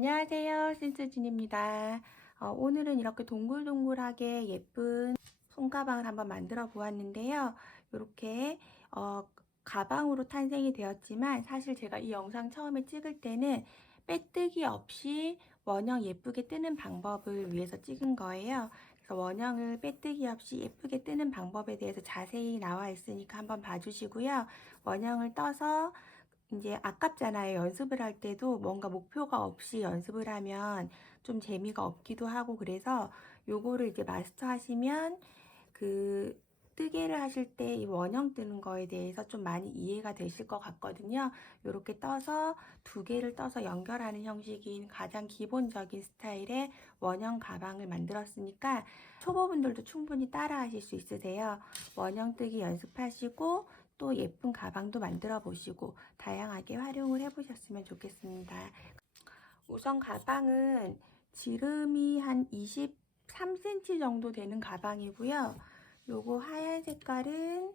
안녕하세요. 신스진입니다. 오늘은 이렇게 동글동글하게 예쁜 손가방을 한번 만들어 보았는데요. 이렇게 가방으로 탄생이 되었지만 사실 제가 이 영상 처음에 찍을 때는 빼뜨기 없이 원형 예쁘게 뜨는 방법을 위해서 찍은 거예요. 그래서 원형을 빼뜨기 없이 예쁘게 뜨는 방법에 대해서 자세히 나와 있으니까 한번 봐주시고요. 원형을 떠서 이제 아깝잖아요. 연습을 할 때도 뭔가 목표가 없이 연습을 하면 좀 재미가 없기도 하고, 그래서 요거를 이제 마스터 하시면 그 뜨개를 하실 때 이 원형 뜨는 거에 대해서 좀 많이 이해가 되실 것 같거든요. 이렇게 떠서 두 개를 떠서 연결하는 형식인 가장 기본적인 스타일의 원형 가방을 만들었으니까 초보분들도 충분히 따라 하실 수 있으세요. 원형 뜨기 연습하시고 또 예쁜 가방도 만들어 보시고 다양하게 활용을 해 보셨으면 좋겠습니다. 우선 가방은 지름이 한 23cm 정도 되는 가방이고요. 요거 하얀 색깔은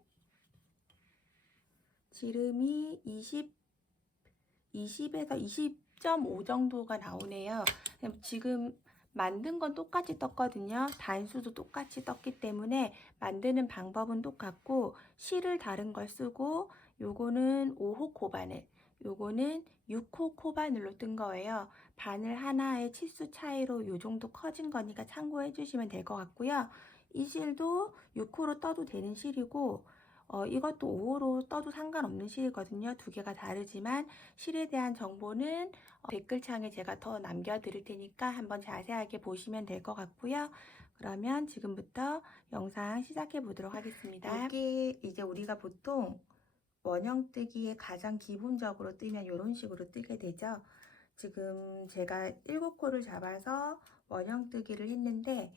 지름이 20에서 20.5 정도가 나오네요. 지금 만든 건 똑같이 떴거든요. 단수도 똑같이 떴기 때문에 만드는 방법은 똑같고, 실을 다른 걸 쓰고, 요거는 5호 코바늘, 요거는 6호 코바늘로 뜬 거예요. 바늘 하나의 치수 차이로 요 정도 커진 거니까 참고해 주시면 될 것 같고요. 이 실도 6호로 떠도 되는 실이고, 이것도 5호로 떠도 상관없는 실이거든요. 두 개가 다르지만 실에 대한 정보는 댓글창에 제가 더 남겨드릴 테니까 한번 자세하게 보시면 될 것 같고요. 그러면 지금부터 영상 시작해 보도록 하겠습니다. 여기 이제 우리가 보통 원형 뜨기에 가장 기본적으로 뜨면 이런 식으로 뜨게 되죠. 지금 제가 7코를 잡아서 원형 뜨기를 했는데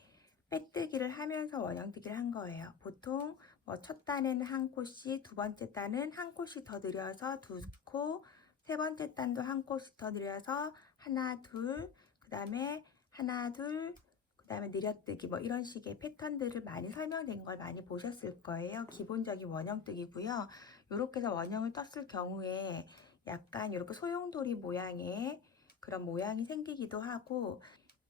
빼뜨기를 하면서 원형 뜨기를 한 거예요. 보통 첫 단에는 한 코씩, 두 번째 단은 한 코씩 더 늘려서 두 코, 세 번째 단도 한 코씩 더 늘려서 하나, 둘, 그 다음에 하나, 둘, 그 다음에 늘려뜨기 뭐 이런 식의 패턴들을 많이 설명된 걸 많이 보셨을 거예요. 기본적인 원형 뜨기고요. 이렇게 해서 원형을 떴을 경우에 약간 이렇게 소용돌이 모양의 그런 모양이 생기기도 하고,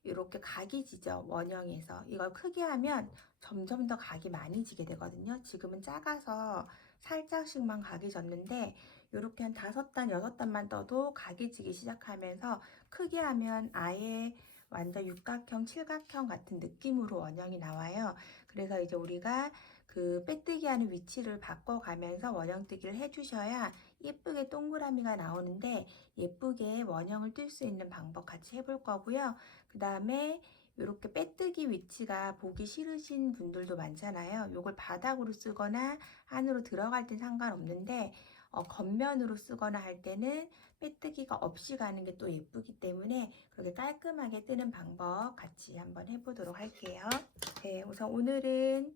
이렇게 각이 지죠. 원형에서 이걸 크게 하면 점점 더 각이 많이 지게 되거든요. 지금은 작아서 살짝씩만 각이 졌는데 이렇게 한 5단, 6단만 떠도 각이 지기 시작하면서 크게 하면 아예 완전 육각형, 칠각형 같은 느낌으로 원형이 나와요. 그래서 이제 우리가 그 빼뜨기 하는 위치를 바꿔가면서 원형 뜨기를 해주셔야 예쁘게 동그라미가 나오는데, 예쁘게 원형을 뜰 수 있는 방법 같이 해볼 거고요. 그 다음에 이렇게 빼뜨기 위치가 보기 싫으신 분들도 많잖아요. 이걸 바닥으로 쓰거나 안으로 들어갈 땐 상관없는데 겉면으로 쓰거나 할 때는 빼뜨기가 없이 가는 게 또 예쁘기 때문에 그렇게 깔끔하게 뜨는 방법 같이 한번 해보도록 할게요. 네, 우선 오늘은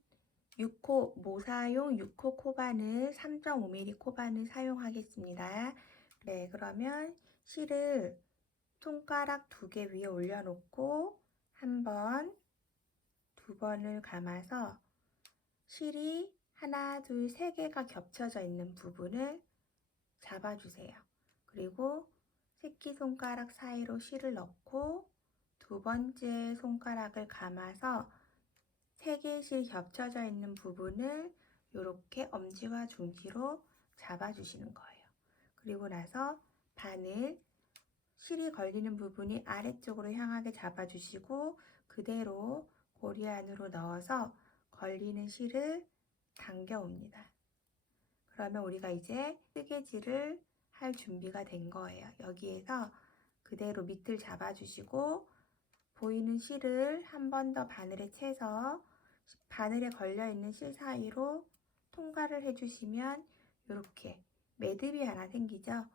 6호 모사용 6호 코바늘 3.5mm 코바늘 사용하겠습니다. 네, 그러면 실을 손가락 2개 위에 올려놓고 한 번, 두 번을 감아서 실이 하나, 둘, 세 개가 겹쳐져 있는 부분을 잡아주세요. 그리고 새끼손가락 사이로 실을 넣고 두 번째 손가락을 감아서 세 개의 실 겹쳐져 있는 부분을 이렇게 엄지와 중지로 잡아주시는 거예요. 그리고 나서 바늘, 실이 걸리는 부분이 아래쪽으로 향하게 잡아주시고 그대로 고리 안으로 넣어서 걸리는 실을 당겨 옵니다. 그러면 우리가 이제 뜨개질을 할 준비가 된 거예요. 여기에서 그대로 밑을 잡아주시고 보이는 실을 한 번 더 바늘에 채서 바늘에 걸려있는 실 사이로 통과를 해주시면 이렇게 매듭이 하나 생기죠.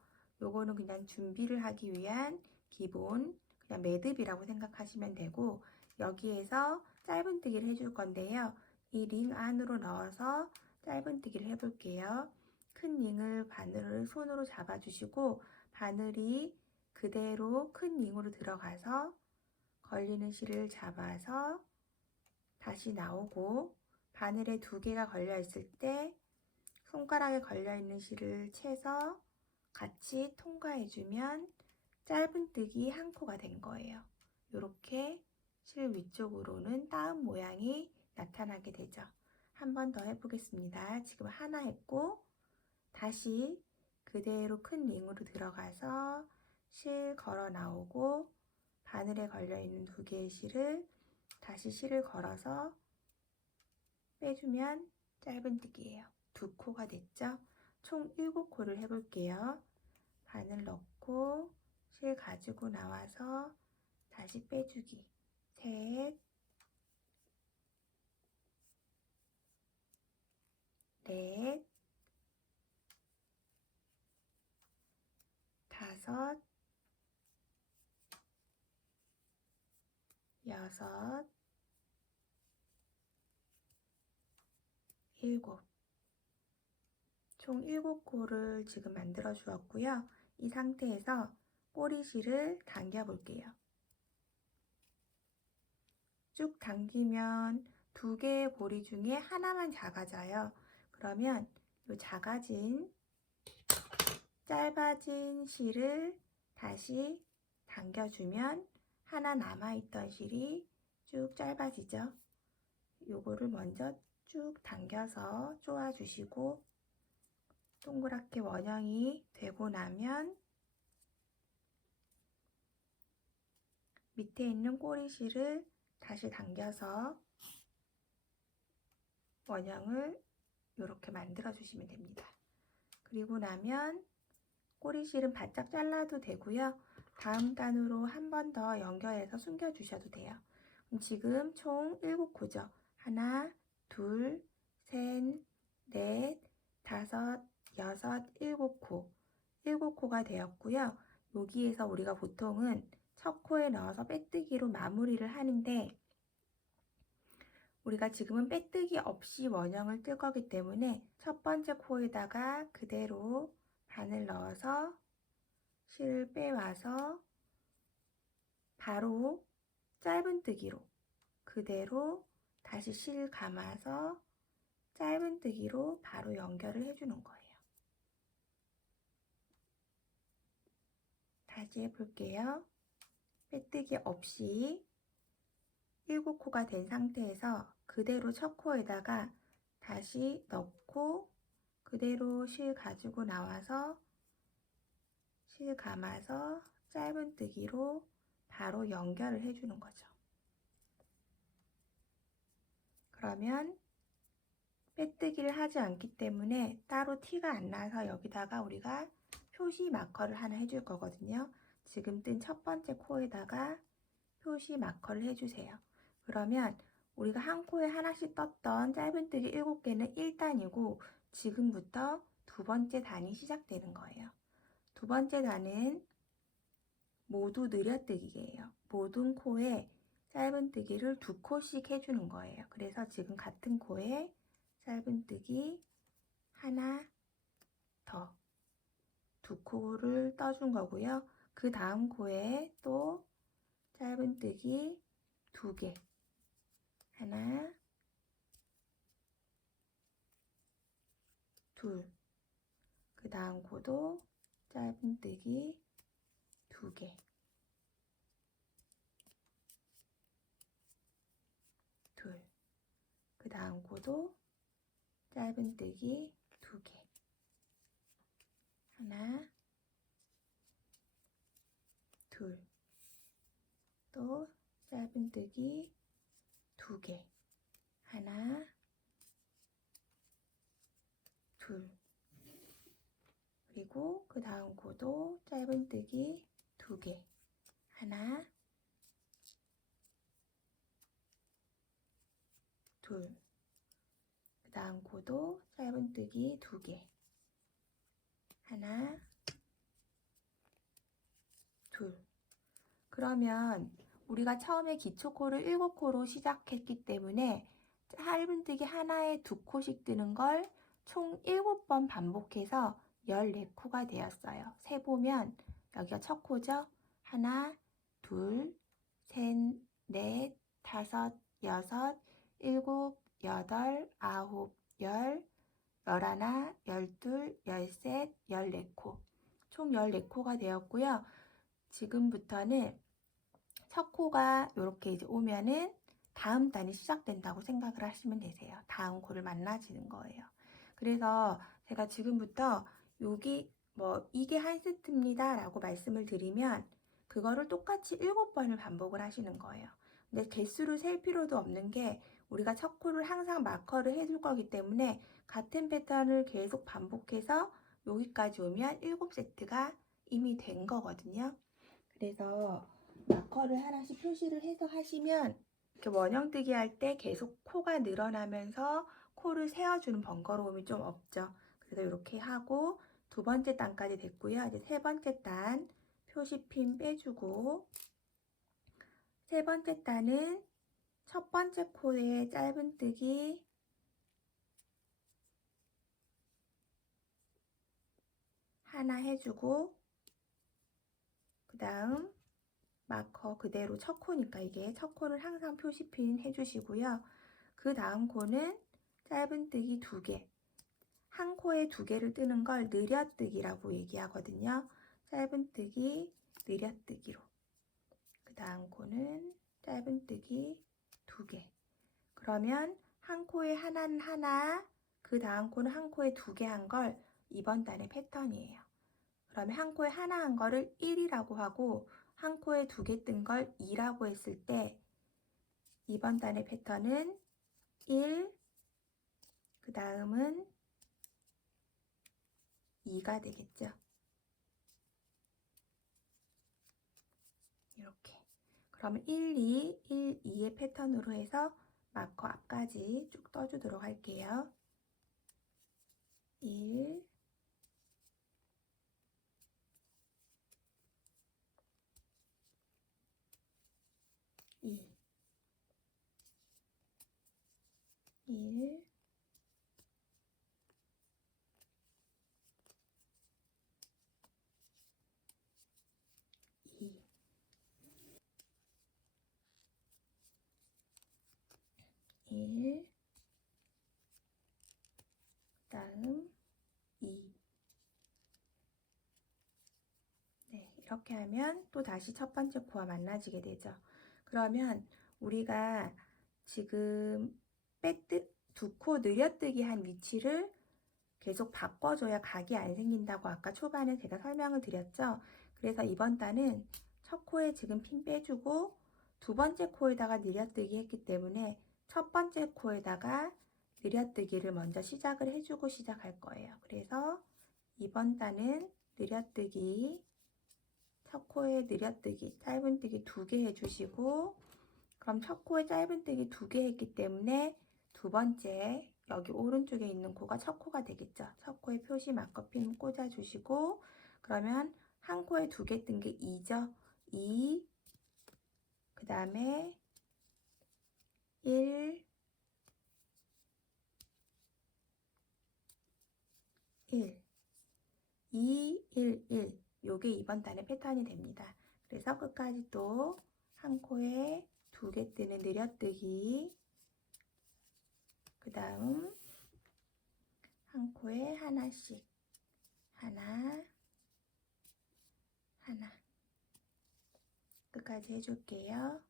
요거는 그냥 준비를 하기 위한 기본 그냥 매듭이라고 생각하시면 되고, 여기에서 짧은뜨기를 해줄 건데요. 이 링 안으로 넣어서 짧은뜨기를 해볼게요. 큰 링을 바늘을 손으로 잡아주시고 바늘이 그대로 큰 링으로 들어가서 걸리는 실을 잡아서 다시 나오고, 바늘에 2개가 걸려 있을 때 손가락에 걸려 있는 실을 채서 같이 통과해주면 짧은뜨기 한 코가 된 거예요. 이렇게 실 위쪽으로는 따은 모양이 나타나게 되죠. 한 번 더 해보겠습니다. 지금 하나 했고 다시 그대로 큰 링으로 들어가서 실 걸어 나오고 바늘에 걸려있는 두 개의 실을 다시 실을 걸어서 빼주면 짧은뜨기예요. 두 코가 됐죠? 총 7코를 해볼게요. 바늘 넣고 실 가지고 나와서 다시 빼주기. 셋, 넷, 다섯, 여섯, 일곱. 총 7코를 지금 만들어 주었고요. 이 상태에서 꼬리실을 당겨 볼게요. 쭉 당기면 두 개의 고리 중에 하나만 작아져요. 그러면 이 짧아진 실을 다시 당겨주면 하나 남아있던 실이 쭉 짧아지죠. 요거를 먼저 쭉 당겨서 쪼아주시고 동그랗게 원형이 되고 나면 밑에 있는 꼬리실을 다시 당겨서 원형을 이렇게 만들어 주시면 됩니다. 그리고 나면 꼬리실은 바짝 잘라도 되고요. 다음 단으로 한 번 더 연결해서 숨겨 주셔도 돼요. 그럼 지금 총 7코죠. 하나, 둘, 셋, 넷, 다섯, 여섯, 7코. 7코가 되었고요. 여기에서 우리가 보통은 첫 코에 넣어서 빼뜨기로 마무리를 하는데 우리가 지금은 빼뜨기 없이 원형을 뜰 거기 때문에 첫 번째 코에다가 그대로 바늘 넣어서 실을 빼와서 바로 짧은뜨기로 그대로 다시 실 감아서 짧은뜨기로 바로 연결을 해주는 거예요. 다시 해볼게요. 빼뜨기 없이 7코가 된 상태에서 그대로 첫 코에다가 다시 넣고 그대로 실 가지고 나와서 실 감아서 짧은뜨기로 바로 연결을 해주는 거죠. 그러면 빼뜨기를 하지 않기 때문에 따로 티가 안 나서 여기다가 우리가 표시 마커를 하나 해줄 거거든요. 지금 뜬 첫 번째 코에다가 표시 마커를 해주세요. 그러면 우리가 한 코에 하나씩 떴던 짧은뜨기 7개는 1단이고 지금부터 두 번째 단이 시작되는 거예요. 두 번째 단은 모두 느려뜨기예요. 모든 코에 짧은뜨기를 2코씩 해주는 거예요. 그래서 지금 같은 코에 짧은뜨기 하나 더 2코를 떠준 거고요. 그 다음 코에 또 짧은뜨기 2개 하나 둘 그 다음 코도 짧은뜨기 2개 둘 그 다음 코도 짧은뜨기 2개 하나 둘 또 짧은뜨기 2개 하나 둘 그리고 그 다음 코도 짧은뜨기 2개 하나 둘 그 다음 코도 짧은뜨기 2개 하나 둘 그러면 우리가 처음에 기초코를 7코로 시작했기 때문에 짧은뜨기 하나에 2코씩 뜨는 걸 총 7번 반복해서 14코가 되었어요. 세보면 여기가 첫 코죠. 하나, 둘, 셋, 넷, 다섯, 여섯, 일곱, 여덟, 아홉, 열, 열하나, 열둘, 열셋, 14코. 총 14코가 되었고요. 지금부터는 첫 코가 이렇게 이제 오면은 다음 단이 시작된다고 생각을 하시면 되세요. 다음 코를 만나지는 거예요. 그래서 제가 지금부터 여기 뭐 이게 한 세트입니다 라고 말씀을 드리면 그거를 똑같이 7번을 반복을 하시는 거예요. 근데 개수를 셀 필요도 없는 게 우리가 첫 코를 항상 마커를 해줄 거기 때문에 같은 패턴을 계속 반복해서 여기까지 오면 7세트가 이미 된 거거든요. 그래서 마커를 하나씩 표시를 해서 하시면 이렇게 원형뜨기 할 때 계속 코가 늘어나면서 코를 세워주는 번거로움이 좀 없죠. 그래서 이렇게 하고 두 번째 단까지 됐고요. 이제 세 번째 단 표시핀 빼주고 세 번째 단은 첫 번째 코에 짧은뜨기 하나 해주고 그 다음 마커 그대로 첫 코니까 이게 첫 코를 항상 표시핀 해주시고요. 그 다음 코는 짧은뜨기 2개, 한 코에 2개를 뜨는 걸 느려뜨기라고 얘기하거든요. 짧은뜨기, 느려뜨기로. 그 다음 코는 짧은뜨기 2개. 그러면 한 코에 하나는 하나, 그 다음 코는 한 코에 2개 한 걸 이번 단의 패턴이에요. 그러면 한 코에 하나 한 거를 1이라고 하고 한 코에 2개 뜬 걸 2라고 했을 때 이번 단의 패턴은 1, 그 다음은 2가 되겠죠. 이렇게. 그러면 1, 2, 1, 2의 패턴으로 해서 마커 앞까지 쭉 떠주도록 할게요. 1, 2, 1, 2, 1, 다음 2. 네, 이렇게 하면 또 다시 첫 번째 코와 만나지게 되죠. 그러면 우리가 지금 두 코 늘려뜨기 한 위치를 계속 바꿔줘야 각이 안 생긴다고 아까 초반에 제가 설명을 드렸죠. 그래서 이번 단은 첫 코에 지금 핀 빼주고 두 번째 코에다가 늘려뜨기 했기 때문에 첫 번째 코에다가 늘려뜨기를 먼저 시작을 해주고 시작할 거예요. 그래서 이번 단은 늘려뜨기, 첫 코에 늘려뜨기, 짧은뜨기 2개 해주시고 그럼 첫 코에 짧은뜨기 2개 했기 때문에 두 번째 여기 오른쪽에 있는 코가 첫 코가 되겠죠. 첫 코에 표시 마커핀 꽂아주시고 그러면 한 코에 2개 뜬 게 2죠. 2, 그 다음에 1, 1, 2, 1, 1 요게 이번 단의 패턴이 됩니다. 그래서 끝까지 또 한 코에 2개 뜨는 늘려뜨기 그 다음 한 코에 하나씩 하나 하나 끝까지 해줄게요.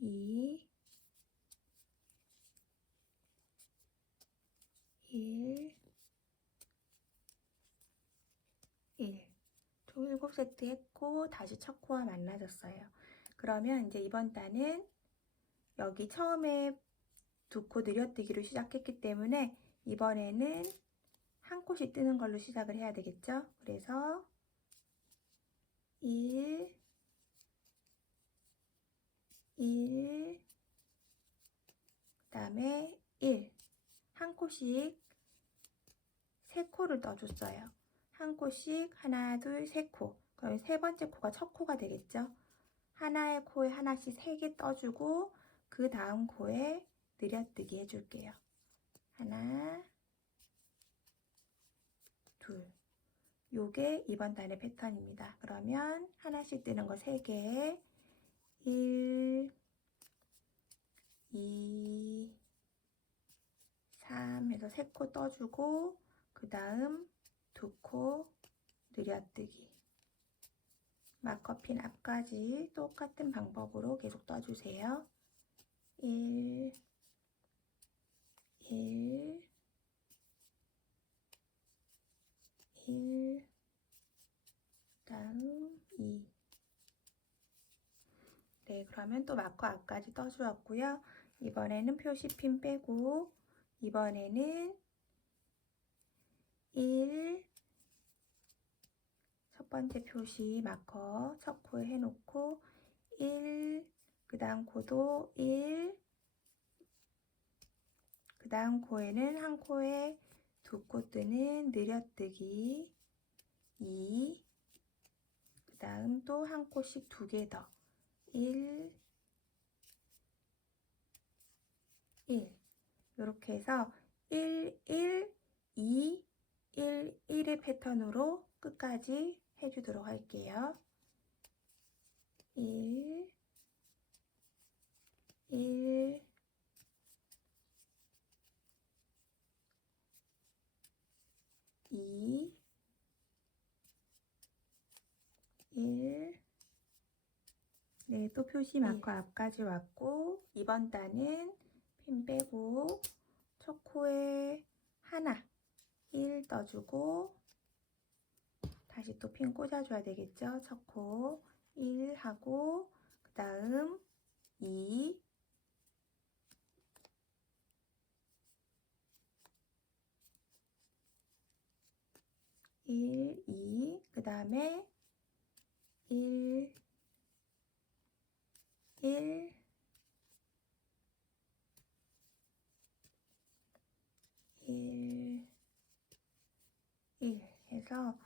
2, 1, 1. 총 7세트 했고 다시 첫 코와 만나졌어요. 그러면 이제 이번 단은 여기 처음에 두 코 늘려뜨기로 시작했기 때문에 이번에는 한 코씩 뜨는 걸로 시작을 해야 되겠죠? 그래서 1, 1, 그 다음에 1. 한 코씩 세 코를 떠줬어요. 한 코씩 하나, 둘, 세 코. 그럼 세 번째 코가 첫 코가 되겠죠? 하나의 코에 하나씩 3개 떠주고 그 다음 코에 늘려뜨기 해줄게요. 하나, 둘. 요게 이번 단의 패턴입니다. 그러면 하나씩 뜨는 거 3개, 1, 2, 3 해서 3코 떠주고 그 다음 2코 늘려뜨기. 마커핀 앞까지 똑같은 방법으로 계속 떠주세요. 1, 1, 1, 다음 2. 네, 그러면 또 마커 앞까지 떠주었고요. 이번에는 표시핀 빼고 이번에는 1, 첫 번째 표시 마커 첫 코에 해놓고 1, 그 다음 코도 1, 그 다음 코에는 한 코에 2코 뜨는 늘려뜨기 2, 그 다음 또 한 코씩 2개 더 1, 1 이렇게 해서 1, 1, 2, 1, 1의 패턴으로 끝까지 해주도록 할게요. 1, 1, 2, 1, 네, 또 표시 마커 앞까지 왔고 이번 단은 핀 빼고 첫 코에 하나 1 떠주고 다시 또 핀 꽂아줘야 되겠죠. 첫 코 1 하고 그 다음 2, 1, 2, 그 다음에 1, 1, 1, 1 해서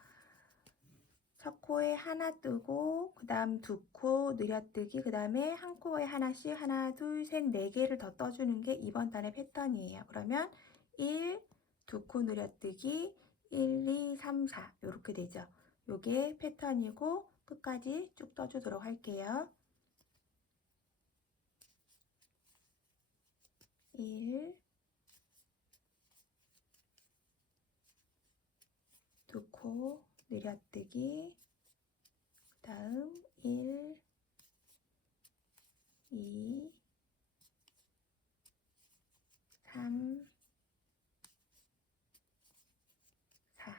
첫 코에 하나 뜨고 그 다음 2코 늘려뜨기 그 다음에 한 코에 하나씩 하나 둘 셋 4개를 더 떠주는 게 이번 단의 패턴이에요. 그러면 1, 2코 늘려뜨기 1, 2, 3, 4 이렇게 되죠. 요게 패턴이고 끝까지 쭉 떠주도록 할게요. 1, 2코 늘려뜨기 그 다음 1, 2, 3, 4.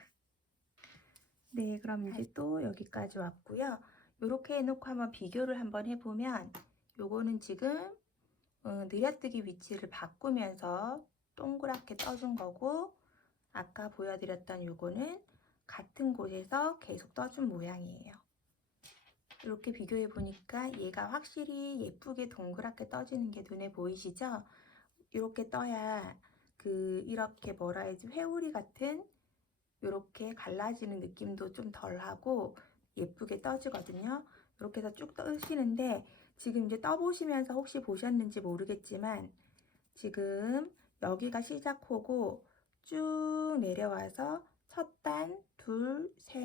네, 그럼 이제 또 여기까지 왔고요. 이렇게 해놓고 한번 비교를 한번 해보면 요거는 지금 늘려뜨기 위치를 바꾸면서 동그랗게 떠준 거고 아까 보여드렸던 요거는 같은 곳에서 계속 떠준 모양이에요. 이렇게 비교해 보니까 얘가 확실히 예쁘게 동그랗게 떠지는 게 눈에 보이시죠? 이렇게 떠야 이렇게 뭐라 해야지 회오리 같은 이렇게 갈라지는 느낌도 좀 덜하고 예쁘게 떠지거든요. 이렇게 해서 쭉 떠시는데 지금 이제 떠보시면서 혹시 보셨는지 모르겠지만 지금 여기가 시작하고 쭉 내려와서 첫 단, 둘, 셋,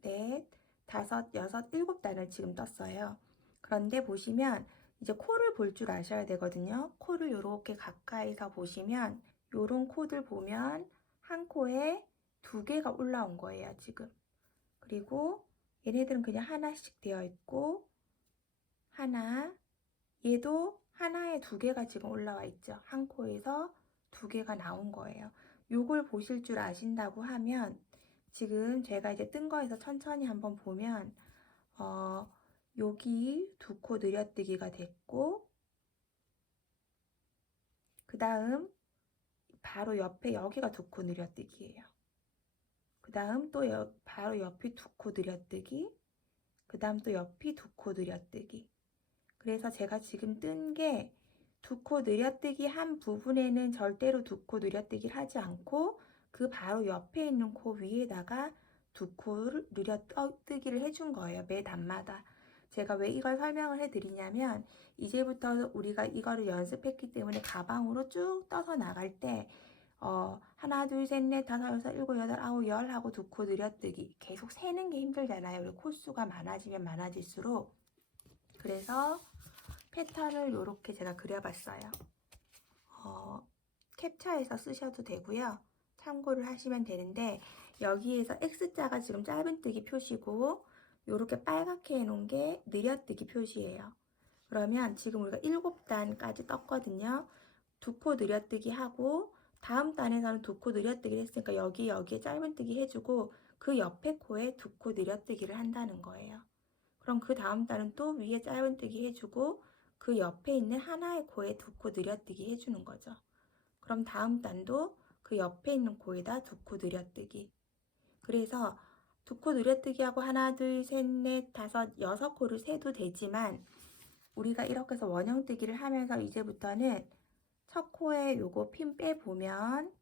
넷, 다섯, 여섯, 일곱 단을 지금 떴어요. 그런데 보시면 이제 코를 볼 줄 아셔야 되거든요. 코를 이렇게 가까이서 보시면 요런 코들 보면 한 코에 2개가 올라온 거예요, 지금. 그리고 얘네들은 그냥 하나씩 되어 있고 하나, 얘도 하나에 2개가 지금 올라와 있죠. 한 코에서 2개가 나온 거예요. 요걸 보실 줄 아신다고 하면 지금 제가 이제 뜬 거에서 천천히 한번 보면 여기 2코 늘려뜨기가 됐고 그 다음 바로 옆에 여기가 2코 늘려뜨기예요. 그 다음 또 바로 옆이 2코 늘려뜨기 그 다음 또 옆이 2코 늘려뜨기 그래서 제가 지금 뜬 게 2코 늘려뜨기 한 부분에는 절대로 2코 늘려뜨기를 하지 않고 그 바로 옆에 있는 코 위에다가 2코를 늘려뜨기를 해준 거예요. 매 단마다. 제가 왜 이걸 설명을 해드리냐면 이제부터 우리가 이거를 연습했기 때문에 가방으로 쭉 떠서 나갈 때 하나, 둘, 셋, 넷, 다섯, 여섯, 일곱, 여덟, 아홉, 열 하고 2코 늘려뜨기 계속 세는 게 힘들잖아요. 우리 코수가 많아지면 많아질수록 그래서 패턴을 이렇게 제가 그려봤어요. 캡처해서 쓰셔도 되고요. 참고를 하시면 되는데 여기에서 X자가 지금 짧은뜨기 표시고 이렇게 빨갛게 해놓은 게 느려뜨기 표시예요. 그러면 지금 우리가 7단까지 떴거든요. 2코 느려뜨기 하고 다음 단에서는 2코 느려뜨기를 했으니까 여기에 짧은뜨기 해주고 그 옆에 코에 2코 느려뜨기를 한다는 거예요. 그럼 그 다음 단은 또 위에 짧은뜨기 해주고 그 옆에 있는 하나의 코에 2코 느려뜨기 해주는 거죠. 그럼 다음 단도 그 옆에 있는 코에다 2코 느려뜨기. 그래서 2코 느려뜨기 하고 하나, 둘, 셋, 넷, 다섯, 6코를 세도 되지만 우리가 이렇게 해서 원형뜨기를 하면서 이제부터는 첫 코에 요거 핀 빼보면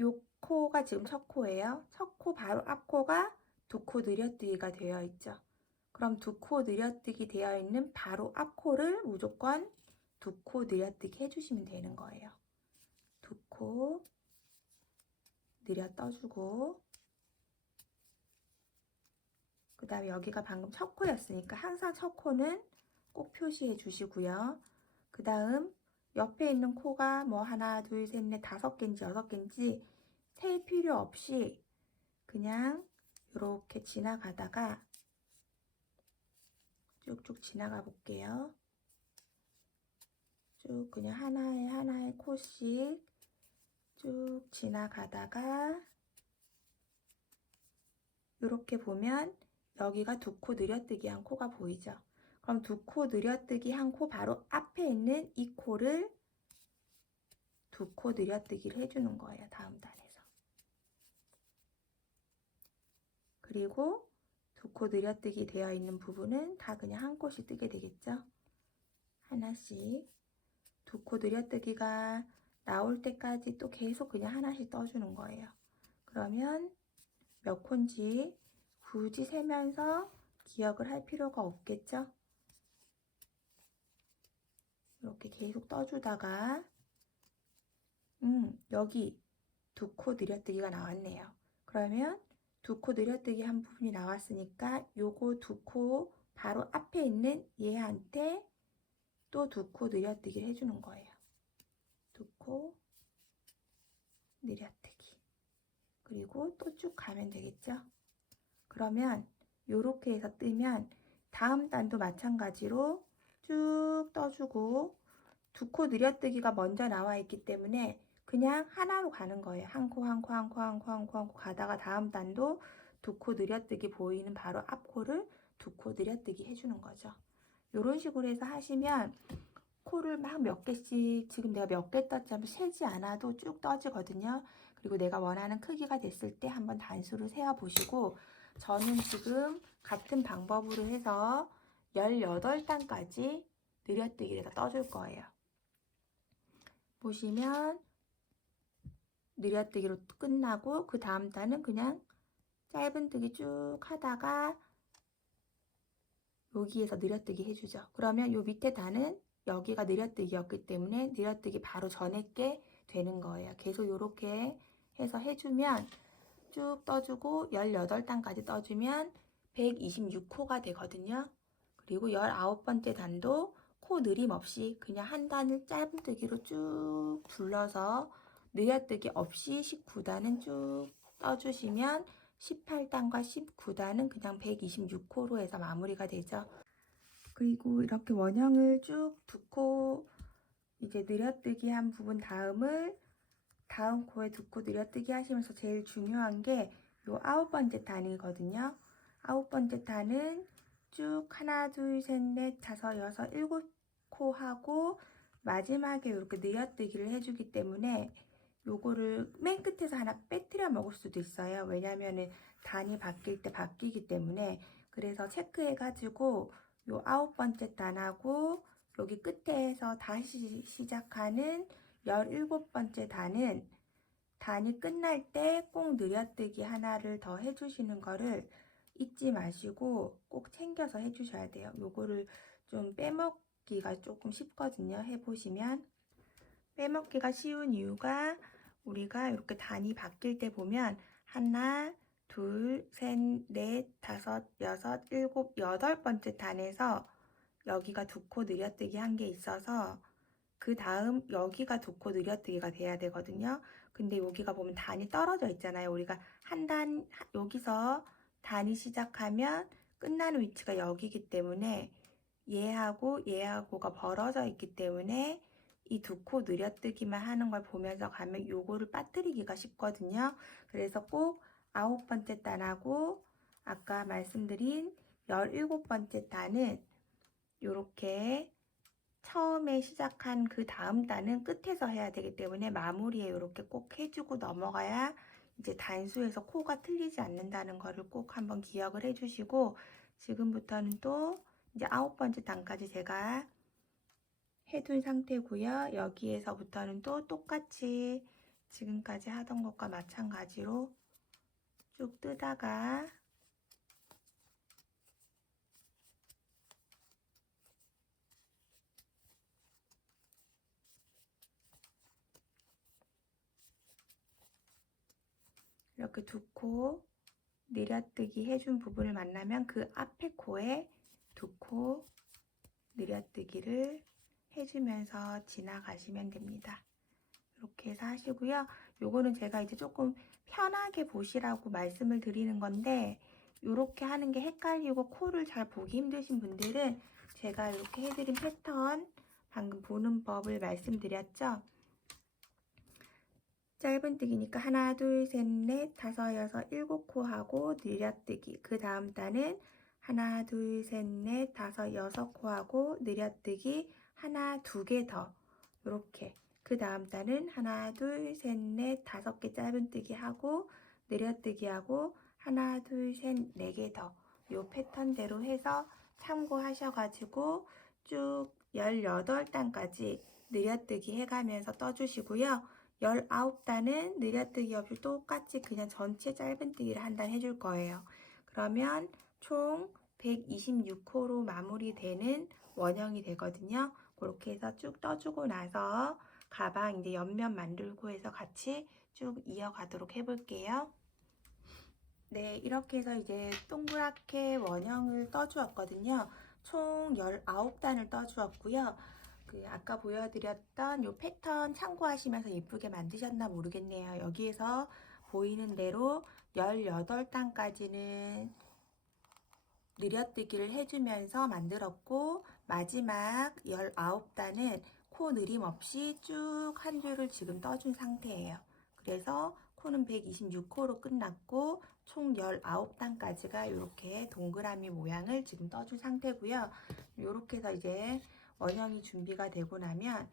요 코가 지금 첫 코예요. 첫 코 바로 앞 코가 2코 느려뜨기가 되어 있죠. 그럼 2코 느려뜨기 되어 있는 바로 앞 코를 무조건 2코 느려뜨기 해주시면 되는 거예요. 2코 느려 떠주고 그 다음에 여기가 방금 첫 코였으니까 항상 첫 코는 꼭 표시해 주시고요. 그 다음 옆에 있는 코가 뭐 하나, 둘, 셋, 넷, 5개인지 6개인지 셀 필요 없이 그냥 이렇게 지나가다가 쭉쭉 지나가 볼게요. 쭉 그냥 하나의 코씩 쭉 지나가다가 이렇게 보면 여기가 2코 느려뜨기 한 코가 보이죠? 그럼 2코 느려뜨기 한 코 바로 앞에 있는 이 코를 2코 느려뜨기를 해주는 거예요. 다음 단에서. 그리고 2코 느려뜨기 되어 있는 부분은 다 그냥 한 코씩 뜨게 되겠죠? 하나씩. 2코 느려뜨기가 나올 때까지 또 계속 그냥 하나씩 떠주는 거예요. 그러면 몇 코인지 굳이 세면서 기억을 할 필요가 없겠죠? 이렇게 계속 떠주다가 여기 2코 느려뜨기가 나왔네요. 그러면 2코 느려뜨기 한 부분이 나왔으니까 요거 2코 바로 앞에 있는 얘한테 또 2코 느려뜨기를 해주는 거예요. 2코 느려뜨기. 그리고 또 쭉 가면 되겠죠? 그러면 요렇게 해서 뜨면 다음 단도 마찬가지로 쭉 떠주고 2코 느려뜨기가 먼저 나와 있기 때문에 그냥 하나로 가는 거예요. 한 코 가다가 다음 단도 2코 느려뜨기 보이는 바로 앞 코를 2코 느려뜨기 해주는 거죠. 이런 식으로 해서 하시면 코를 막 몇 개씩 지금 내가 몇 개 떴지 하면 세지 않아도 쭉 떠지거든요. 그리고 내가 원하는 크기가 됐을 때 한번 단수를 세어 보시고 저는 지금 같은 방법으로 해서 18단까지 느려뜨기를 해서 떠줄 거예요. 보시면 느려뜨기로 끝나고 그 다음 단은 그냥 짧은뜨기 쭉 하다가 여기에서 느려뜨기 해주죠. 그러면 요 밑에 단은 여기가 느려뜨기였기 때문에 느려뜨기 바로 전에 게 되는 거예요. 계속 이렇게 해서 해주면 쭉 떠주고 18단까지 떠주면 126코가 되거든요. 그리고 19번째 단도 코 느림 없이 그냥 한 단을 짧은뜨기로 쭉 둘러서 느려뜨기 없이 19단은 쭉 떠주시면 18단과 19단은 그냥 126코로 해서 마무리가 되죠. 그리고 이렇게 원형을 쭉 2코 이제 느려뜨기 한 부분 다음을 다음 코에 2코 느려뜨기 하시면서 제일 중요한 게 요 9번째 단이거든요. 9번째 단은 쭉 하나, 둘, 셋, 넷, 다섯, 여섯, 7코 하고 마지막에 이렇게 느려뜨기를 해주기 때문에 요거를 맨 끝에서 하나 빼뜨려 먹을 수도 있어요. 왜냐면은 단이 바뀔 때 바뀌기 때문에. 그래서 체크해가지고 요 9번째 단하고 여기 끝에서 다시 시작하는 17번째 단은 단이 끝날 때 꼭 느려뜨기 하나를 더 해주시는 거를 잊지 마시고 꼭 챙겨서 해주셔야 돼요. 요거를 좀 빼먹기가 조금 쉽거든요. 해보시면. 빼먹기가 쉬운 이유가 우리가 이렇게 단이 바뀔 때 보면 하나, 둘, 셋, 넷, 다섯, 여섯, 일곱, 8번째 단에서 여기가 두 코 늘려뜨기 한 게 있어서 그 다음 여기가 두 코 늘려뜨기가 돼야 되거든요. 근데 여기가 보면 단이 떨어져 있잖아요. 우리가 한 단, 여기서 단이 시작하면 끝나는 위치가 여기이기 때문에 얘하고 얘하고가 벌어져 있기 때문에 이 두 코 늘려뜨기만 하는 걸 보면서 가면 요거를 빠뜨리기가 쉽거든요. 그래서 꼭 9번째 단하고 아까 말씀드린 17번째 단은 요렇게 처음에 시작한 그 다음 단은 끝에서 해야 되기 때문에 마무리에 이렇게 꼭 해주고 넘어가야 이제 단수에서 코가 틀리지 않는다는 거를 꼭 한번 기억을 해주시고, 지금부터는 또 이제 9번째 단까지 제가 해둔 상태고요. 여기에서부터는 또 똑같이 지금까지 하던 것과 마찬가지로 쭉 뜨다가 이렇게 두 코 늘려뜨기 해준 부분을 만나면 그 앞에 코에 두 코 늘려뜨기를 해주면서 지나가시면 됩니다. 이렇게 해서 하시고요. 요거는 제가 이제 조금 편하게 보시라고 말씀을 드리는 건데, 이렇게 하는 게 헷갈리고 코를 잘 보기 힘드신 분들은 제가 이렇게 해드린 패턴, 방금 보는 법을 말씀드렸죠. 짧은뜨기니까 하나, 둘, 셋, 넷, 다섯, 여섯, 일곱 코 하고 늘려뜨기. 그 다음 단은 하나, 둘, 셋, 넷, 다섯, 여섯 코 하고 늘려뜨기. 하나, 두 개 더. 이렇게. 그 다음 단은 하나, 둘, 셋, 넷, 다섯 개 짧은뜨기 하고 늘려뜨기 하고 하나, 둘, 셋, 네 개 더. 요 패턴대로 해서 참고하셔가지고 쭉 18단까지 늘려뜨기 해가면서 떠주시고요. 19단은 늘려뜨기 없이 똑같이 그냥 전체 짧은뜨기를 한 단 해줄 거예요. 그러면 총 126호로 마무리되는 원형이 되거든요. 그렇게 해서 쭉 떠주고 나서 가방 이제 옆면 만들고 해서 같이 쭉 이어가도록 해볼게요. 네, 이렇게 해서 이제 동그랗게 원형을 떠주었거든요. 총 19단을 떠주었고요. 그 아까 보여드렸던 이 패턴 참고하시면서 예쁘게 만드셨나 모르겠네요. 여기에서 보이는 대로 18단까지는 늘려뜨기를 해주면서 만들었고, 마지막 19단은 코 느림 없이 쭉 한 줄을 지금 떠준 상태예요. 그래서 코는 126코로 끝났고 총 19단까지가 이렇게 동그라미 모양을 지금 떠준 상태고요. 이렇게 해서 이제 원형이 준비가 되고 나면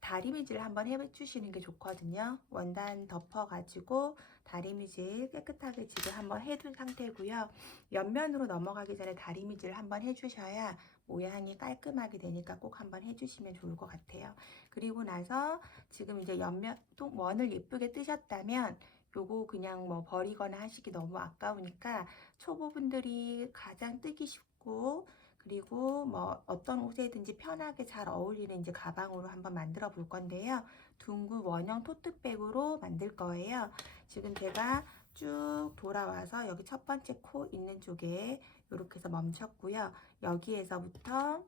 다리미질 한번 해주시는 게 좋거든요. 원단 덮어가지고 다리미질 깨끗하게 지금 한번 해둔 상태고요. 옆면으로 넘어가기 전에 다리미질 한번 해주셔야 모양이 깔끔하게 되니까 꼭 한번 해주시면 좋을 것 같아요. 그리고 나서 지금 이제 옆면 또 원을 예쁘게 뜨셨다면 요거 그냥 뭐 버리거나 하시기 너무 아까우니까 초보분들이 가장 뜨기 쉽고 그리고 뭐 어떤 옷에든지 편하게 잘 어울리는 이제 가방으로 한번 만들어 볼 건데요. 둥근 원형 토트백으로 만들 거예요. 지금 제가 쭉 돌아와서 여기 첫 번째 코 있는 쪽에 이렇게 해서 멈췄고요. 여기에서부터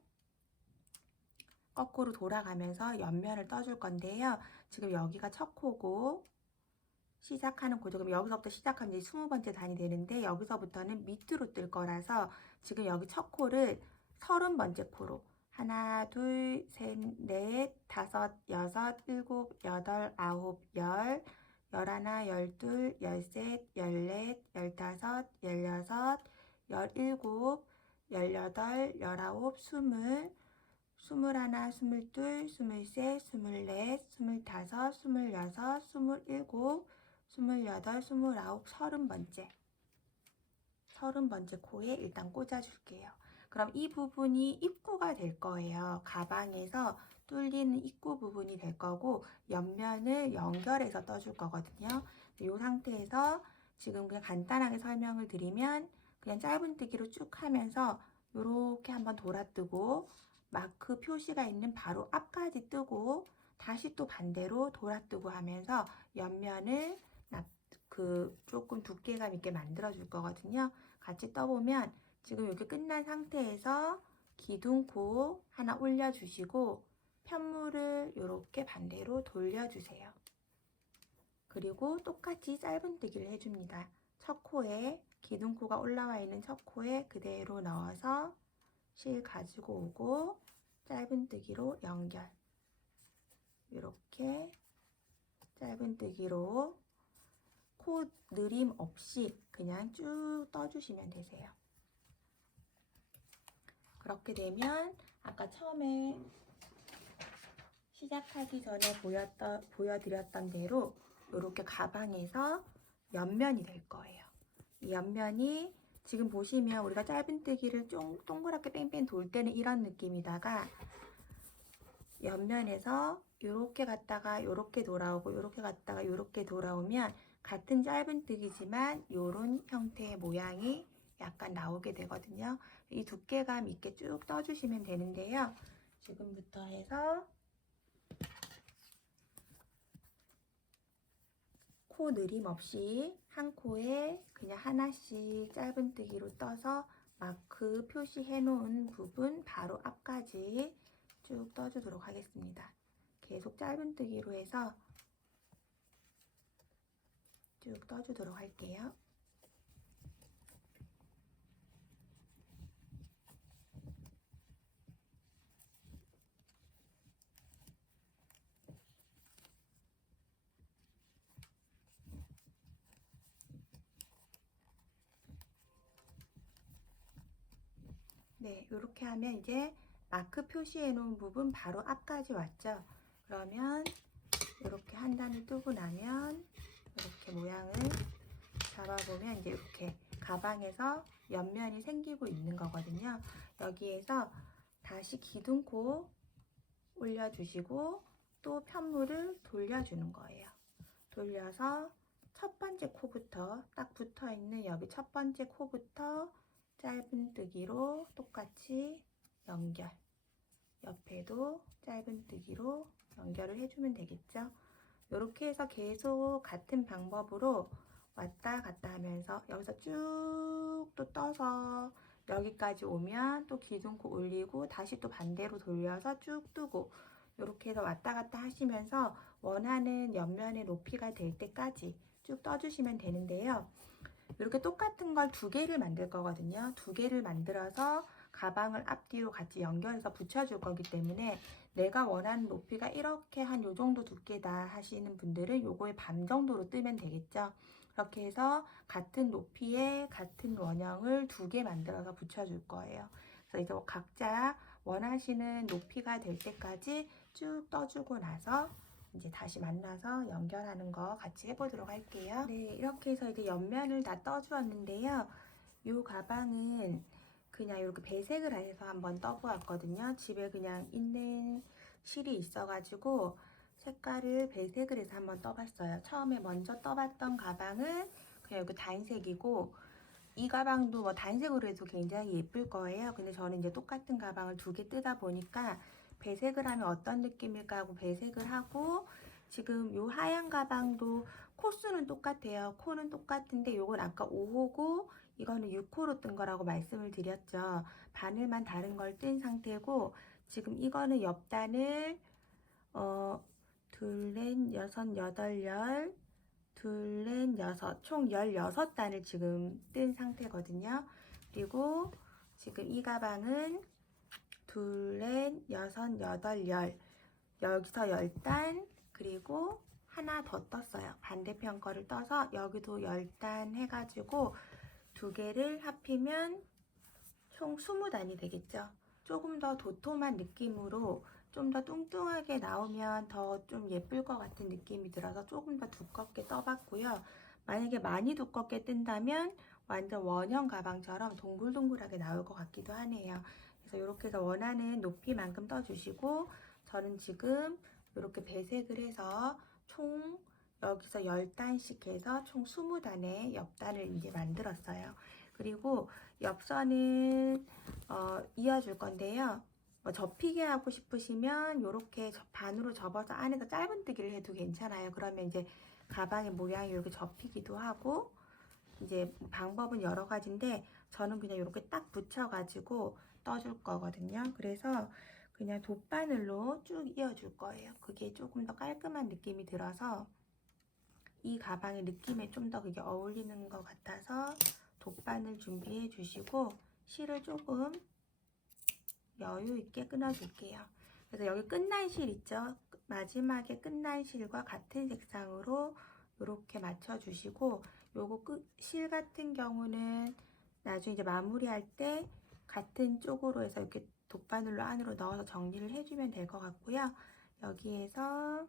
거꾸로 돌아가면서 옆면을 떠줄 건데요. 지금 여기가 첫 코고 시작하는 코죠. 그럼 여기서부터 시작하면 이제 20번째 단이 되는데 여기서부터는 밑으로 뜰 거라서 지금 여기 첫 코를 30번째 코로 하나, 둘, 셋, 넷, 다섯, 여섯, 일곱, 여덟, 아홉, 열, 열하나, 열둘, 열셋, 열넷, 열다섯, 열여섯, 열일곱, 열여덟, 열아홉, 스물, 스물하나, 스물둘, 스물셋, 스물넷, 스물다섯, 스물여섯, 스물일곱, 28, 29, 30번째. 30번째 코에 일단 꽂아줄게요. 그럼 이 부분이 입구가 될 거예요. 가방에서 뚫리는 입구 부분이 될 거고 옆면을 연결해서 떠줄 거거든요. 이 상태에서 지금 그냥 간단하게 설명을 드리면 그냥 짧은뜨기로 쭉 하면서 이렇게 한번 돌아뜨고 마크 표시가 있는 바로 앞까지 뜨고 다시 또 반대로 돌아뜨고 하면서 옆면을 조금 두께감 있게 만들어 줄 거거든요. 같이 떠보면 지금 이렇게 끝난 상태에서 기둥코 하나 올려주시고 편물을 이렇게 반대로 돌려주세요. 그리고 똑같이 짧은뜨기를 해줍니다. 첫 코에 기둥코가 올라와 있는 첫 코에 그대로 넣어서 실 가지고 오고 짧은뜨기로 연결. 이렇게 짧은뜨기로 코 느림 없이 그냥 쭉 떠주시면 되세요. 그렇게 되면 아까 처음에 시작하기 전에 보여드렸던 대로 이렇게 가방에서 옆면이 될 거예요. 이 옆면이 지금 보시면 우리가 짧은뜨기를 좀 동그랗게 뺑뺑 돌 때는 이런 느낌이다가 옆면에서 이렇게 갔다가 이렇게 돌아오고 이렇게 갔다가 이렇게 돌아오면 같은 짧은뜨기지만 이런 형태의 모양이 약간 나오게 되거든요. 이 두께감 있게 쭉 떠주시면 되는데요. 지금부터 해서 코 느림 없이 한 코에 그냥 하나씩 짧은뜨기로 떠서 마크 표시해 놓은 부분 바로 앞까지 쭉 떠주도록 하겠습니다. 계속 짧은뜨기로 해서 쭉 떠주도록 할게요. 네, 이렇게 하면 이제 마크 표시해 놓은 부분 바로 앞까지 왔죠. 그러면 이렇게 한 단을 뜨고 나면 이렇게 모양을 잡아보면 이제 이렇게 가방에서 옆면이 생기고 있는 거거든요. 여기에서 다시 기둥코 올려주시고 또 편물을 돌려주는 거예요. 돌려서 첫 번째 코부터 딱 붙어 있는 여기 첫 번째 코부터 짧은뜨기로 똑같이 연결. 옆에도 짧은뜨기로 연결을 해주면 되겠죠. 이렇게 해서 계속 같은 방법으로 왔다 갔다 하면서 여기서 쭉 또 떠서 여기까지 오면 또 기둥코 올리고 다시 또 반대로 돌려서 쭉 뜨고 이렇게 해서 왔다 갔다 하시면서 원하는 옆면의 높이가 될 때까지 쭉 떠주시면 되는데요. 이렇게 똑같은 걸 두 개를 만들 거거든요. 두 개를 만들어서 가방을 앞뒤로 같이 연결해서 붙여줄 거기 때문에 내가 원하는 높이가 이렇게 한 요 정도 두께다 하시는 분들은 요거의 반 정도로 뜨면 되겠죠. 그렇게 해서 같은 높이의 같은 원형을 두 개 만들어서 붙여줄 거예요. 그래서 이제 각자 원하시는 높이가 될 때까지 쭉 떠주고 나서 이제 다시 만나서 연결하는 거 같이 해보도록 할게요. 네, 이렇게 해서 이제 옆면을 다 떠주었는데요. 이 가방은 그냥 이렇게 배색을 해서 한번 떠보았거든요. 집에 그냥 있는 실이 있어가지고 색깔을 배색을 해서 한번 떠봤어요. 처음에 먼저 떠봤던 가방은 그냥 이렇게 단색이고 이 가방도 뭐 단색으로 해도 굉장히 예쁠 거예요. 근데 저는 이제 똑같은 가방을 두 개 뜨다 보니까 배색을 하면 어떤 느낌일까 하고 배색을 하고 지금 요 하얀 가방도 코수는 똑같아요. 코는 똑같은데 요건 아까 5호고 이거는 6호로 뜬 거라고 말씀을 드렸죠. 바늘만 다른 걸 뜬 상태고 지금 이거는 옆단을 둘, 넷, 여섯, 여덟, 열 둘, 넷, 여섯 총 16단을 지금 뜬 상태거든요. 그리고 지금 이 가방은 둘, 넷, 여섯, 여덟, 열 여기서 10단 그리고 하나 더 떴어요. 반대편 거를 떠서 여기도 10단 해가지고 두 개를 합히면 총 20단이 되겠죠. 조금 더 도톰한 느낌으로 좀 더 뚱뚱하게 나오면 더 좀 예쁠 것 같은 느낌이 들어서 조금 더 두껍게 떠봤고요. 만약에 많이 두껍게 뜬다면 완전 원형 가방처럼 동글동글하게 나올 것 같기도 하네요. 그래서 이렇게 해서 원하는 높이만큼 떠주시고 저는 지금 이렇게 배색을 해서 총 여기서 10단씩 해서 총 20단의 옆단을 이제 만들었어요. 그리고 옆선은 이어줄 건데요. 접히게 하고 싶으시면 이렇게 반으로 접어서 안에서 짧은뜨기를 해도 괜찮아요. 그러면 이제 가방의 모양이 이렇게 접히기도 하고 이제 방법은 여러 가지인데 저는 그냥 이렇게 딱 붙여가지고 떠줄 거거든요. 그래서 그냥 돗바늘로 쭉 이어줄 거예요. 그게 조금 더 깔끔한 느낌이 들어서 이 가방의 느낌에 좀 더 그게 어울리는 것 같아서 돗바늘 준비해 주시고 실을 조금 여유 있게 끊어줄게요. 그래서 여기 끝날실 있죠? 마지막에 끝날실과 같은 색상으로 이렇게 맞춰주시고 요거 실 같은 경우는 나중에 이제 마무리할 때 같은 쪽으로 해서 이렇게 돗바늘로 안으로 넣어서 정리를 해주면 될 것 같고요. 여기에서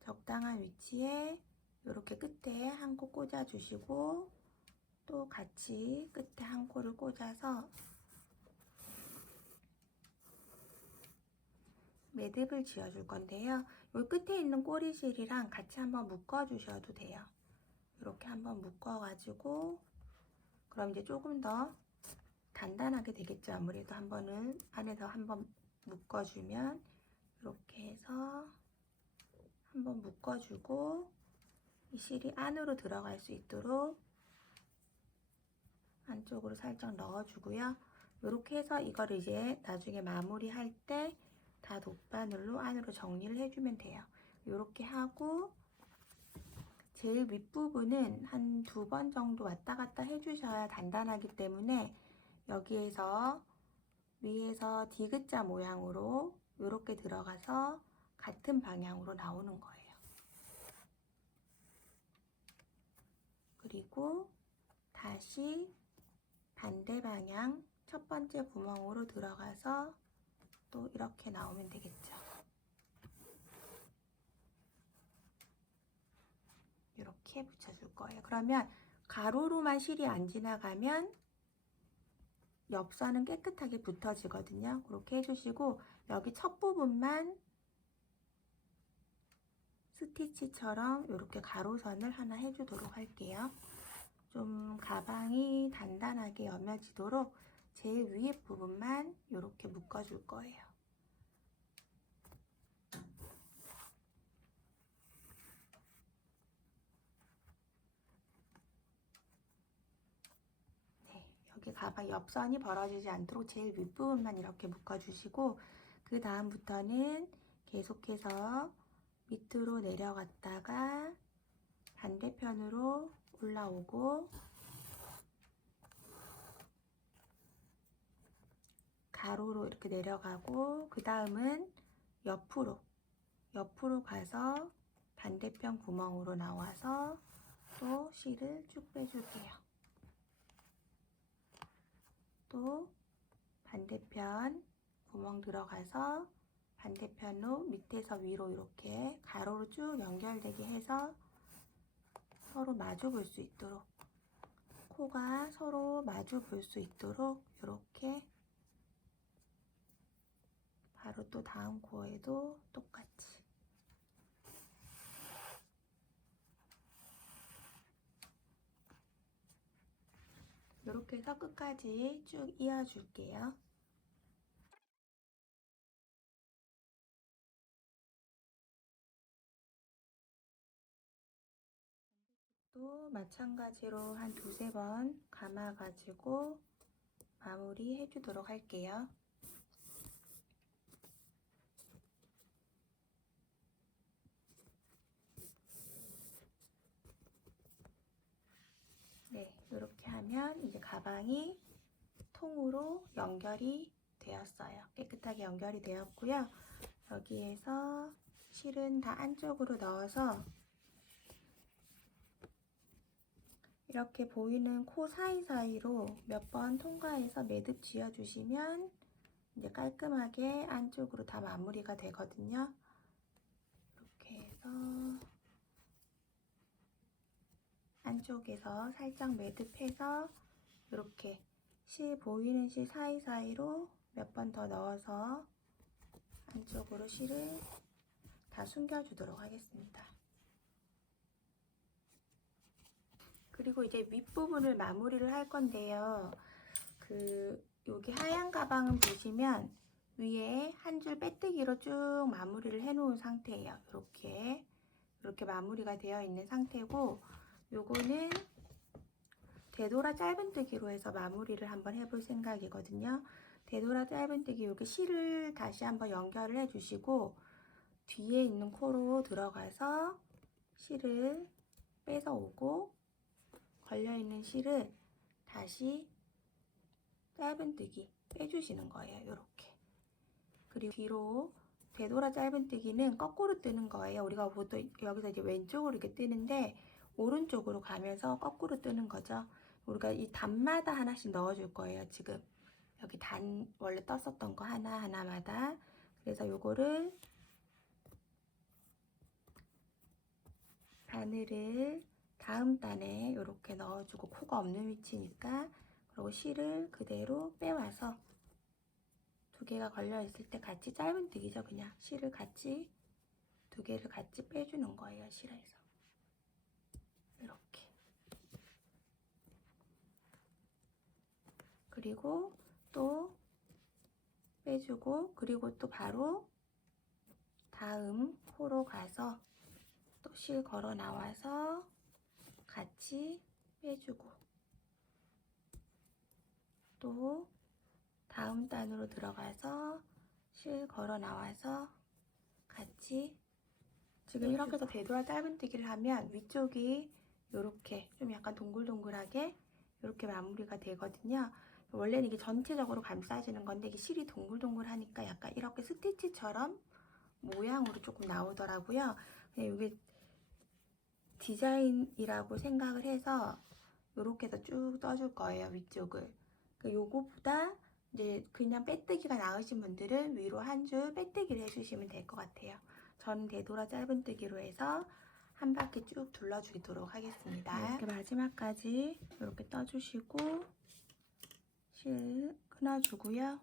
적당한 위치에 이렇게 끝에 한 코 꽂아주시고 또 같이 끝에 한 코를 꽂아서 매듭을 지어줄 건데요. 이 끝에 있는 꼬리실이랑 같이 한번 묶어주셔도 돼요. 이렇게 한번 묶어가지고 그럼 이제 조금 더 단단하게 되겠죠. 아무래도 한 번은 안에서 한번 묶어주면 이렇게 해서 한번 묶어주고 이 실이 안으로 들어갈 수 있도록 안쪽으로 살짝 넣어주고요. 이렇게 해서 이거를 이제 나중에 마무리할 때 다 돗바늘로 안으로 정리를 해주면 돼요. 이렇게 하고 제일 윗부분은 한 2번 정도 왔다 갔다 해주셔야 단단하기 때문에 여기에서 위에서 디귿자 모양으로 이렇게 들어가서 같은 방향으로 나오는 거예요. 그리고 다시 반대 방향 첫 번째 구멍으로 들어가서 또 이렇게 나오면 되겠죠. 이렇게 붙여줄 거예요. 그러면 가로로만 실이 안 지나가면 옆선은 깨끗하게 붙어지거든요. 그렇게 해주시고 여기 첫 부분만 스티치처럼 이렇게 가로선을 하나 해주도록 할게요. 좀 가방이 단단하게 여며지도록 제일 위에 부분만 이렇게 묶어줄 거예요. 네, 여기 가방 옆선이 벌어지지 않도록 제일 윗부분만 이렇게 묶어주시고 그 다음부터는 계속해서 밑으로 내려갔다가 반대편으로 올라오고 가로로 이렇게 내려가고 그 다음은 옆으로 가서 반대편 구멍으로 나와서 또 실을 쭉 빼줄게요. 또 반대편 구멍 들어가서 반대편으로 밑에서 위로 이렇게 가로로 쭉 연결되게 해서 서로 마주 볼 수 있도록 코가 서로 마주 볼 수 있도록 이렇게 바로 또 다음 코에도 똑같이 이렇게 해서 끝까지 쭉 이어줄게요. 또 마찬가지로 한 2~3번 감아가지고 마무리 해주도록 할게요. 네, 이렇게 하면 이제 가방이 통으로 연결이 되었어요. 깨끗하게 연결이 되었고요. 여기에서 실은 다 안쪽으로 넣어서 이렇게 보이는 코 사이사이로 몇 번 통과해서 매듭 지어주시면 이제 깔끔하게 안쪽으로 다 마무리가 되거든요. 이렇게 해서 안쪽에서 살짝 매듭해서 이렇게 실 보이는 실 사이사이로 몇 번 더 넣어서 안쪽으로 실을 다 숨겨주도록 하겠습니다. 그리고 이제 윗부분을 마무리를 할 건데요. 여기 하얀 가방은 보시면 위에 한 줄 빼뜨기로 쭉 마무리를 해 놓은 상태예요. 이렇게 마무리가 되어 있는 상태고 요거는 되돌아 짧은뜨기로 해서 마무리를 한번 해볼 생각이거든요. 되돌아 짧은뜨기 이렇게 실을 다시 한번 연결을 해주시고 뒤에 있는 코로 들어가서 실을 빼서 오고 걸려있는 실을 다시 짧은뜨기 빼주시는 거예요. 이렇게. 그리고 뒤로 되돌아 짧은뜨기는 거꾸로 뜨는 거예요. 우리가 보통 여기서 이제 왼쪽으로 이렇게 뜨는데 오른쪽으로 가면서 거꾸로 뜨는 거죠. 우리가 이 단마다 하나씩 넣어줄 거예요. 지금 여기 단 원래 떴었던 거 하나하나마다. 그래서 요거를 바늘을 다음 단에 이렇게 넣어주고 코가 없는 위치니까 그리고 실을 그대로 빼와서 두 개가 걸려 있을 때 같이 짧은뜨기죠. 그냥 실을 같이 두 개를 같이 빼주는 거예요. 실에서 이렇게. 그리고 또 빼주고 그리고 또 바로 다음 코로 가서 또 실 걸어 나와서 같이 빼주고 또 다음 단으로 들어가서 실 걸어 나와서 같이 지금 이렇게 해서 되돌아 짧은뜨기를 하면 위쪽이 이렇게 좀 약간 동글동글하게 이렇게 마무리가 되거든요. 원래는 이게 전체적으로 감싸지는 건데 이게 실이 동글동글하니까 약간 이렇게 스티치처럼 모양으로 조금 나오더라고요. 그냥 이게 디자인이라고 생각을 해서 이렇게 해서 쭉 떠줄 거예요. 위쪽을. 요거보다 이제 그냥 빼뜨기가 나으신 분들은 위로 한 줄 빼뜨기를 해주시면 될 것 같아요. 저는 되돌아 짧은뜨기로 해서 한 바퀴 쭉 둘러주도록 하겠습니다. 이렇게 마지막까지 이렇게 떠주시고 실 끊어주고요.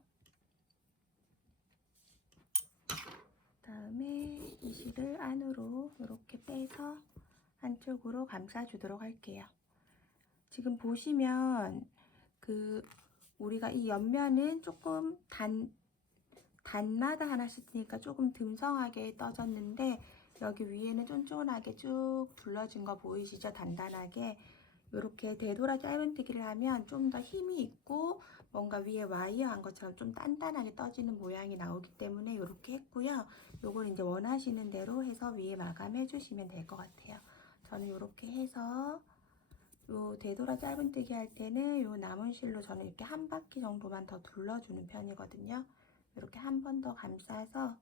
그다음에 이 실을 안으로 이렇게 빼서 안쪽으로 감싸주도록 할게요. 지금 보시면 우리가 이 옆면은 조금 단마다 하나씩 뜨니까 조금 듬성하게 떠졌는데 여기 위에는 쫀쫀하게 쭉 둘러진 거 보이시죠? 단단하게. 이렇게 되돌아 짧은뜨기를 하면 좀 더 힘이 있고 뭔가 위에 와이어한 것처럼 좀 단단하게 떠지는 모양이 나오기 때문에 이렇게 했고요. 요걸 이제 원하시는 대로 해서 위에 마감해 주시면 될 것 같아요. 저는 이렇게 해서 요 되돌아 짧은뜨기 할 때는 요 남은 실로 저는 이렇게 한 바퀴 정도만 더 둘러주는 편이거든요. 이렇게 한 번 더 감싸서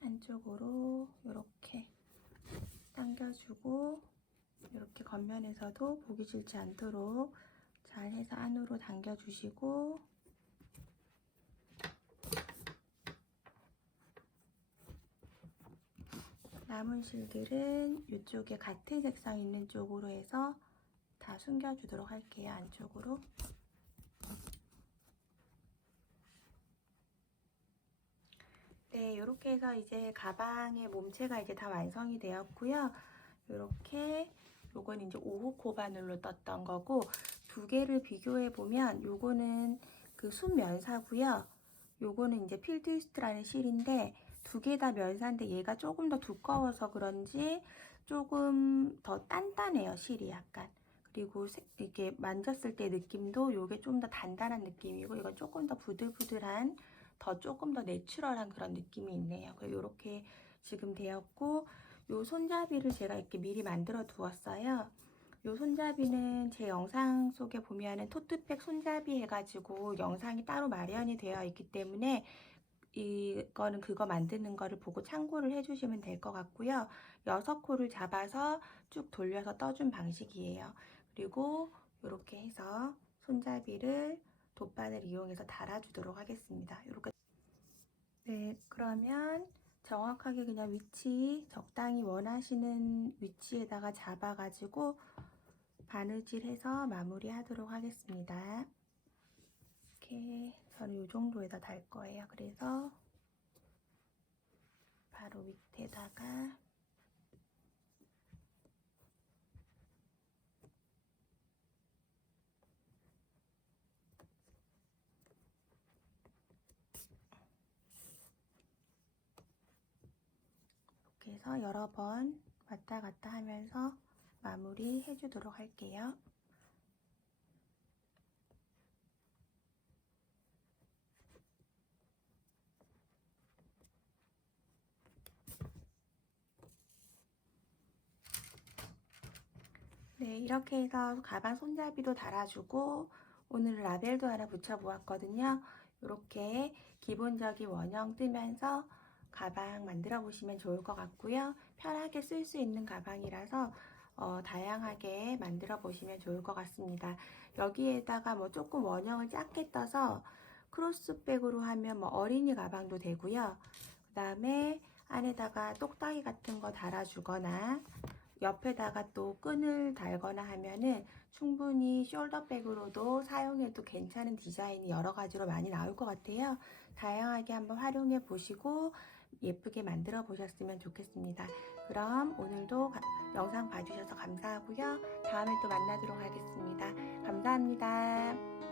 안쪽으로 이렇게 당겨주고 이렇게 겉면에서도 보기 싫지 않도록 잘 해서 안으로 당겨주시고 남은 실들은 이쪽에 같은 색상 있는 쪽으로 해서 다 숨겨주도록 할게요. 안쪽으로. 네, 이렇게 해서 이제 가방의 몸체가 이제 다 완성이 되었고요. 이렇게 요건 이제 5호 코바늘로 떴던 거고 두 개를 비교해 보면 요거는 그 순면사고요. 요거는 이제 필드스트라는 실인데 두 개 다 면사인데 얘가 조금 더 두꺼워서 그런지 조금 더 단단해요. 실이 약간. 그리고 이렇게 만졌을 때 느낌도 요게 좀 더 단단한 느낌이고 이건 조금 더 부들부들한 조금 더 내추럴한 그런 느낌이 있네요. 이렇게 지금 되었고 요 손잡이를 제가 이렇게 미리 만들어 두었어요. 요 손잡이는 제 영상 속에 보면은 토트백 손잡이 해가지고 영상이 따로 마련이 되어 있기 때문에 이거는 그거 만드는 거를 보고 참고를 해주시면 될 것 같고요. 6코를 잡아서 쭉 돌려서 떠준 방식이에요. 그리고 이렇게 해서 손잡이를 돗바늘 이용해서 달아주도록 하겠습니다. 이렇게. 네, 그러면 정확하게 그냥 위치 적당히 원하시는 위치에다가 잡아가지고 바느질해서 마무리하도록 하겠습니다. 이렇게 저는 이 정도에다 달 거예요. 그래서 바로 밑에다가 이렇게 해서 여러 번 왔다 갔다 하면서 마무리 해주도록 할게요. 네, 이렇게 해서 가방 손잡이도 달아주고 오늘 라벨도 하나 붙여 보았거든요. 이렇게 기본적인 원형 뜨면서 가방 만들어 보시면 좋을 것 같고요. 편하게 쓸 수 있는 가방이라서 다양하게 만들어 보시면 좋을 것 같습니다. 여기에다가 뭐 조금 원형을 작게 떠서 크로스백으로 하면 뭐 어린이 가방도 되고요. 그 다음에 안에다가 똑딱이 같은 거 달아주거나 옆에다가 또 끈을 달거나 하면은 충분히 숄더백으로도 사용해도 괜찮은 디자인이 여러 가지로 많이 나올 것 같아요. 다양하게 한번 활용해 보시고 예쁘게 만들어 보셨으면 좋겠습니다. 그럼 오늘도 영상 봐주셔서 감사하고요. 다음에 또 만나도록 하겠습니다. 감사합니다.